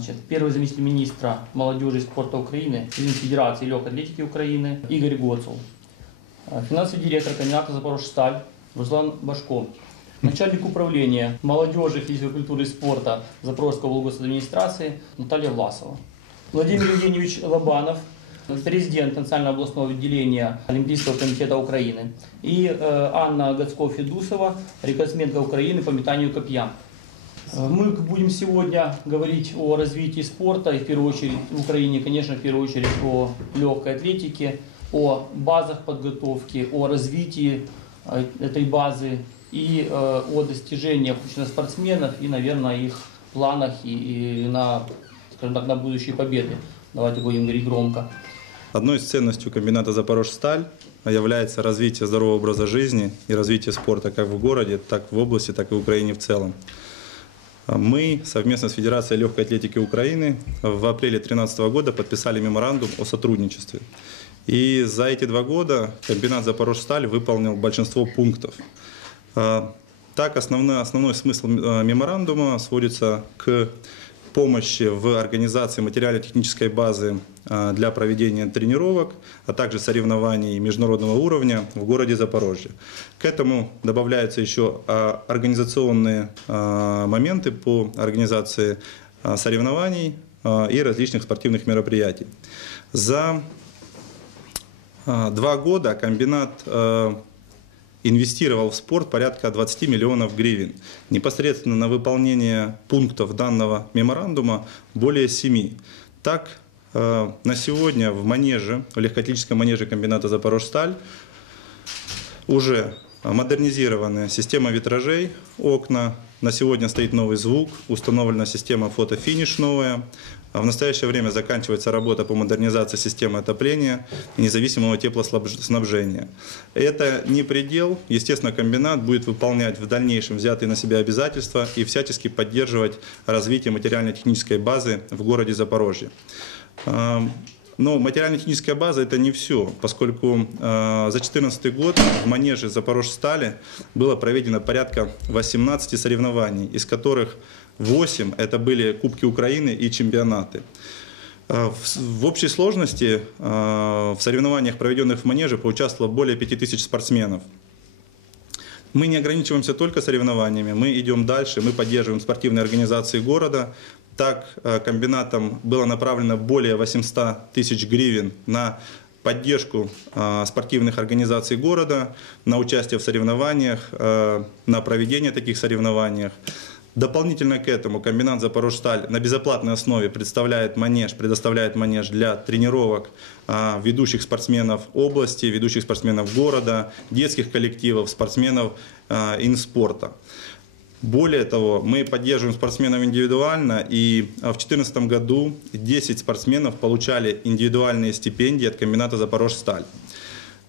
Значит, Первый заместитель министра молодежи и спорта Украины, Федерации легкой атлетики Украины Игорь Гоцул. Э, Финансовый директор комбината «Запорожсталь» Руслан Башко. Начальник управления молодежи, физической культуры и спорта Запорожской областной администрации Наталья Власова. Владимир Евгеньевич Лобанов, президент Национального областного отделения Олимпийского комитета Украины. И э, Анна Гацко-Федусова, рекордсменка Украины по метанию копья. Э, Мы будем сегодня говорить о развитии спорта, и в первую очередь в Украине, конечно, в первую очередь о легкой атлетике, о базах подготовки, о развитии э, этой базы и э, о достижениях спортсменов и, наверное, их планах и, и на, скажем так, на будущие победы. Давайте будем говорить громко. Одной из ценностей комбината «Запорожсталь» является развитие здорового образа жизни и развитие спорта как в городе, так в области, так и в Украине в целом. Мы совместно с Федерацией легкой атлетики Украины в апреле 2013 года подписали меморандум о сотрудничестве. И за эти два года комбинат «Запорожсталь» выполнил большинство пунктов. А, Так, основной, основной смысл э, меморандума сводится к помощи в организации материально-технической базы а, для проведения тренировок, а также соревнований международного уровня в городе Запорожье. К этому добавляются еще а, организационные а, моменты по организации соревнований и различных спортивных мероприятий. За два года комбинат инвестировал в спорт порядка 20 миллионов гривен. Непосредственно на выполнение пунктов данного меморандума более 7. Так, э, на сегодня в манеже, в легкоатлетическом манеже комбината «Запорожсталь» уже модернизирована система витражей, окна. На сегодня стоит новый звук, установлена система фотофиниш новая. А В настоящее время заканчивается работа по модернизации системы отопления и независимого теплоснабжения. Это не предел. Естественно, комбинат будет выполнять в дальнейшем взятые на себя обязательства и всячески поддерживать развитие материально-технической базы в городе Запорожье. Но материально-техническая база это не все, поскольку э, за 2014 год в манеже Запорожстали было проведено порядка 18 соревнований, из которых 8 это были Кубки Украины и чемпионаты. Э, В, в общей сложности э, в соревнованиях, проведенных в манеже, поучаствовало более 5000 спортсменов. Мы не ограничиваемся только соревнованиями, мы идем дальше, мы поддерживаем спортивные организации города. Так, э, комбинатом было направлено более 800 тысяч гривен на поддержку э, спортивных организаций города, на участие в соревнованиях, э, на проведение таких соревнованиях. Дополнительно к этому комбинат «Запорожсталь» на безоплатной основе представляет манеж, предоставляет манеж для тренировок ведущих спортсменов области, ведущих спортсменов города, детских коллективов, спортсменов инспорта. Более того, мы поддерживаем спортсменов индивидуально, и а, в 2014 году 10 спортсменов получали индивидуальные стипендии от комбината «Запорожсталь».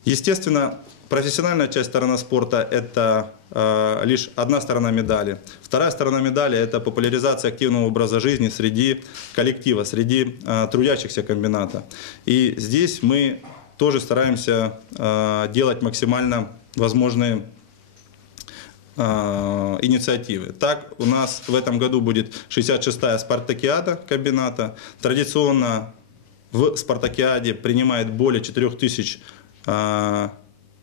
Естественно, профессиональная часть сторона спорта – это э, лишь одна сторона медали. Вторая сторона медали – это популяризация активного образа жизни среди коллектива, среди э, трудящихся комбината. И здесь мы тоже стараемся э, делать максимально возможные инициативы. Так, у нас в этом году будет 66-я спартакиада комбината. Традиционно в спартакиаде принимает более 4000 э,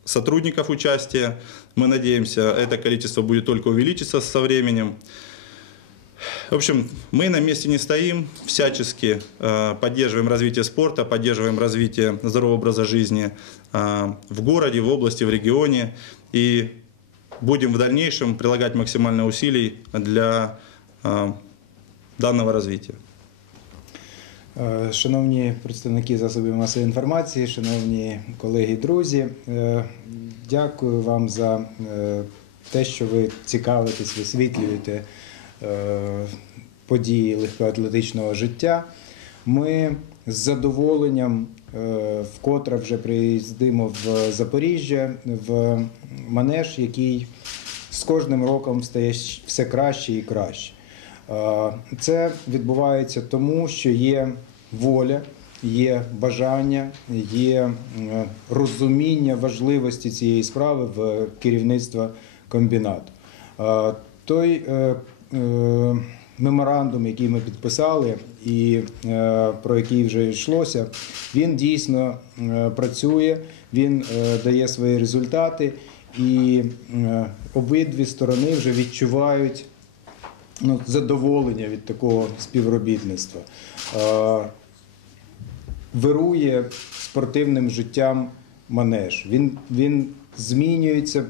сотрудников участия. Мы надеемся, это количество будет только увеличиться со временем. В общем, мы на месте не стоим, всячески э, поддерживаем развитие спорта, поддерживаем развитие здорового образа жизни э, в городе, в области, в регионе. И будем в дальнейшем прилагать максимально усилий для данного развития. Е, Шановні представники засобів масової інформації, шановні колеги друзі, е, дякую вам за е, те, що ви цікавитесь, висвітлюєте події легкоатлетичного життя. Ми з задоволенням е, вкотре вже приїздимо в Запоріжжя, в манеж, який з кожним роком стає все краще і краще. Е, Це відбувається тому, що є воля, є бажання, є е, розуміння важливості цієї справи в керівництва комбінату. Той меморандум, який ми підписали, і е, про який вже йшлося, він дійсно е, працює, він е, дає свої результати, і обидві сторони вже відчувають ну, задоволення від такого співробітництва. Вирує спортивним життям манеж. Він, він змінюється.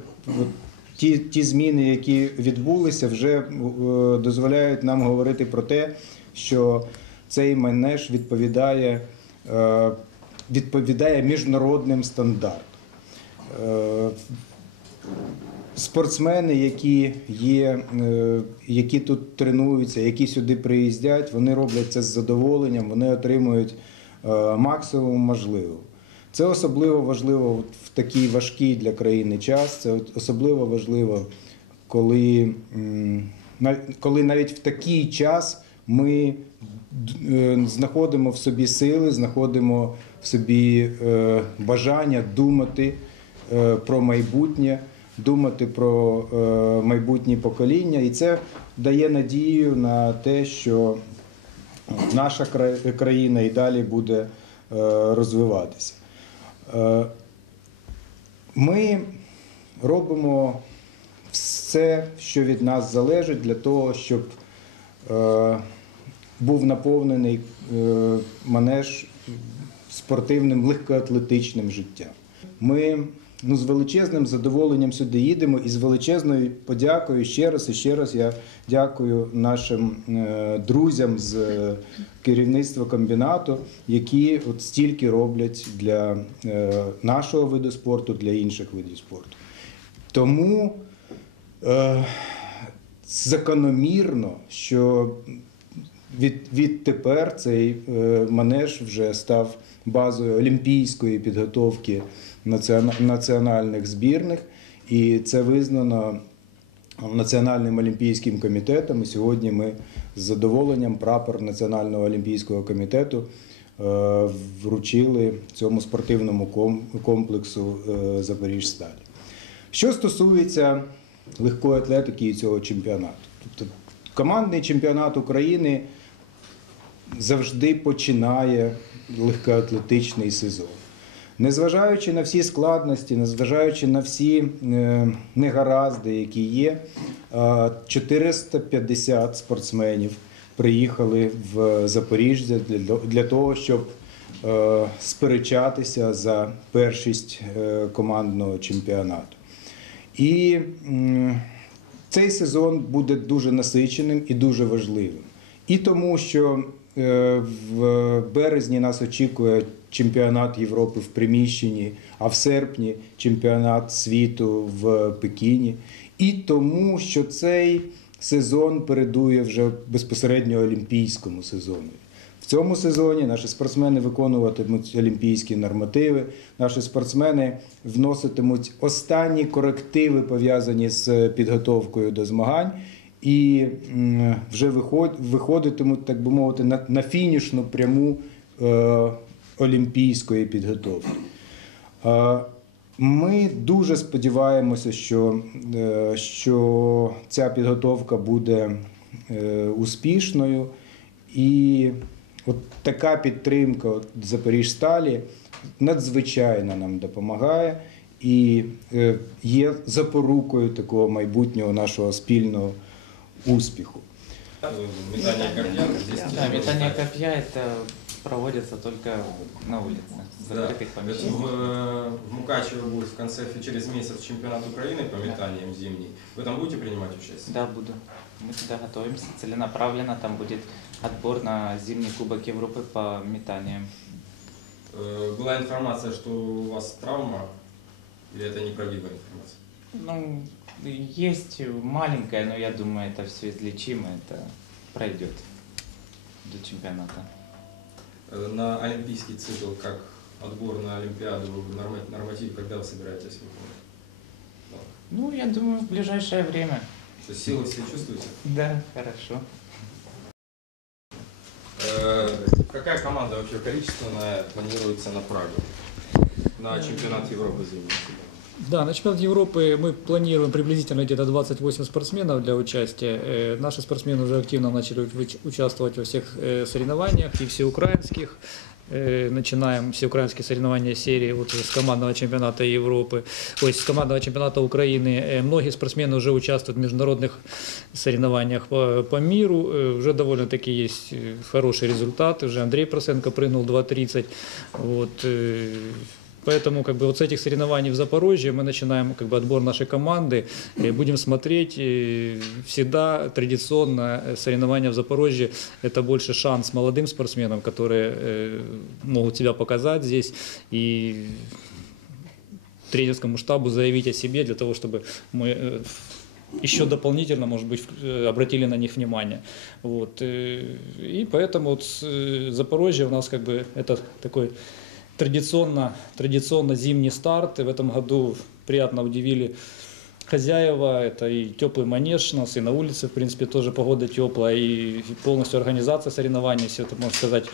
Ті, ті зміни, які відбулися, вже е, дозволяють нам говорити про те, що цей манеж відповідає, е, відповідає міжнародним стандартам. Е, спортсмени, які є, які тут тренуються, які сюди приїздять, вони роблять це з задоволенням, вони отримують максимум можливого. Це особливо важливо в такий важкий для країни час. Це особливо важливо, коли, коли навіть в такий час ми е, знаходимо в собі сили, знаходимо в собі е, бажання думати е, про майбутнє, думати про майбутні покоління. І це дає надію на те, що наша країна і далі буде розвиватися. Е, Ми робимо все, що від нас залежить, для того, щоб е, був наповнений е, манеж спортивним легкоатлетичним життям. Ми ну, з величезним задоволенням сюди їдемо і з величезною подякою ще раз і ще раз я дякую нашим е, друзям з е, керівництва комбінату, які от стільки роблять для е, нашого виду спорту, для інших видів спорту. Тому е, закономірно, що від, відтепер цей е, манеж вже став базою олімпійської підготовки національних збірних, і це визнано Національним олімпійським комітетом. І сьогодні ми з задоволенням прапор Національного олімпійського комітету е, вручили цьому спортивному комплексу е, Запоріжсталі. Що стосується легкої атлетики і цього чемпіонату, тобто командний чемпіонат України завжди починає легкоатлетичний сезон. Незважаючи на всі складності, незважаючи на всі е, негаразди, які є, е, 450 спортсменів приїхали в Запоріжжя для, того, щоб е, сперечатися за першість е, командного чемпіонату. І цей сезон буде дуже насиченим і дуже важливим. І тому, що е, в березні нас очікує чемпіонат Європи в приміщенні, а в серпні чемпіонат світу в Пекіні. І тому, що цей сезон передує вже безпосередньо олімпійському сезону. В цьому сезоні наші спортсмени виконуватимуть олімпійські нормативи. Наші спортсмени вноситимуть останні корективи, пов'язані з підготовкою до змагань, і вже виход- виходитимуть, так би мовити, на, фінішну пряму е, олімпійської підготовки. Е, Ми дуже сподіваємося, що, е, що ця підготовка буде успішною. І от така підтримка от Запоріжсталі надзвичайно нам допомагає і є запорукою такого майбутнього нашого спільного успіху. Метание копья здесь Да, метание копья это проводится только на улице, в Да. закрытых Это помещениях. в, э, в Мукачево будет в конце через месяц чемпионат Украины по метаниям зимний. Вы там будете принимать участие? Да, буду. Мы туда готовимся целенаправленно. Там будет отбор на зимний Кубок Европы по метаниям. Э, Была информация, что у вас травма, или это неправдивая информация? Ну, есть маленькая, но я думаю, это все излечимо, это пройдет до чемпионата. На олимпийский цикл, как отбор на Олимпиаду, норма- норматив, когда вы собираетесь выполнять? Ну, я думаю, в ближайшее время. То есть силы все чувствуете? Да, хорошо. Э, Какая команда вообще количественная планируется на Прагу? На чемпионат Европы зимний? Да, на чемпионат Европы мы планируем приблизительно где-то 28 спортсменов для участия. Э, Наши спортсмены уже активно начали уч- участвовать во всех э, соревнованиях, и всеукраинских. Э, Начинаем всеукраинские соревнования серии вот с командного чемпионата Европы, ой, с командного чемпионата Украины. Многие спортсмены уже участвуют в международных соревнованиях по, по миру. Уже довольно-таки есть хороший результат. Уже Андрей Просенко прыгнул 2.30. Вот, Поэтому как бы вот с этих соревнований в Запорожье мы начинаем как бы отбор нашей команды. Э, Будем смотреть э, всегда традиционно э, соревнования в Запорожье это больше шанс молодым спортсменам, которые э, могут себя показать здесь и тренерскому штабу заявить о себе для того, чтобы мы э, еще дополнительно, может быть, э, обратили на них внимание. Вот. И поэтому вот Запорожье у нас как бы это такой традиционно, традиционно зимний старт. И в этом году приятно удивили хозяева. Это и теплый манеж у нас, и на улице, в принципе, тоже погода теплая, и полностью организация соревнований, все это, можно сказать,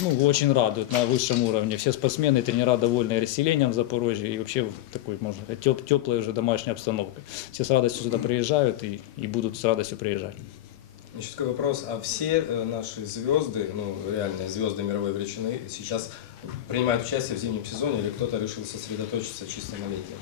ну, очень радует на высшем уровне. Все спортсмены и тренера довольны расселением в Запорожье и вообще такой, можно сказать, теп- теплой уже домашней обстановкой. Все с радостью сюда приезжают и, и будут с радостью приезжать. Еще такой вопрос. А все э, наши звезды, ну, реальные звезды мировой величины, сейчас принимают участие в зимнем сезоне или кто-то решил сосредоточиться чисто на летнем?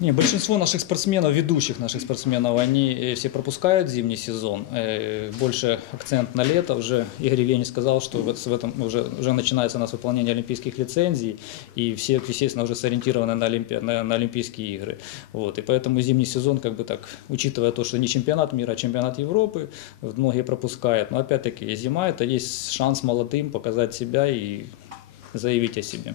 Не, большинство наших спортсменов, ведущих наших спортсменов, они э, все пропускают зимний сезон. Э, Больше акцент на лето. Уже Игорь Евгений сказал, что в этом уже, уже начинается у нас выполнение олимпийских лицензий, и все, естественно, уже сориентированы на, Олимпи... на, на Олимпийские игры. Вот. И поэтому зимний сезон, как бы так, учитывая то, что не чемпионат мира, а чемпионат Европы, многие пропускают. Но опять-таки зима это есть шанс молодым показать себя и заявить о себе.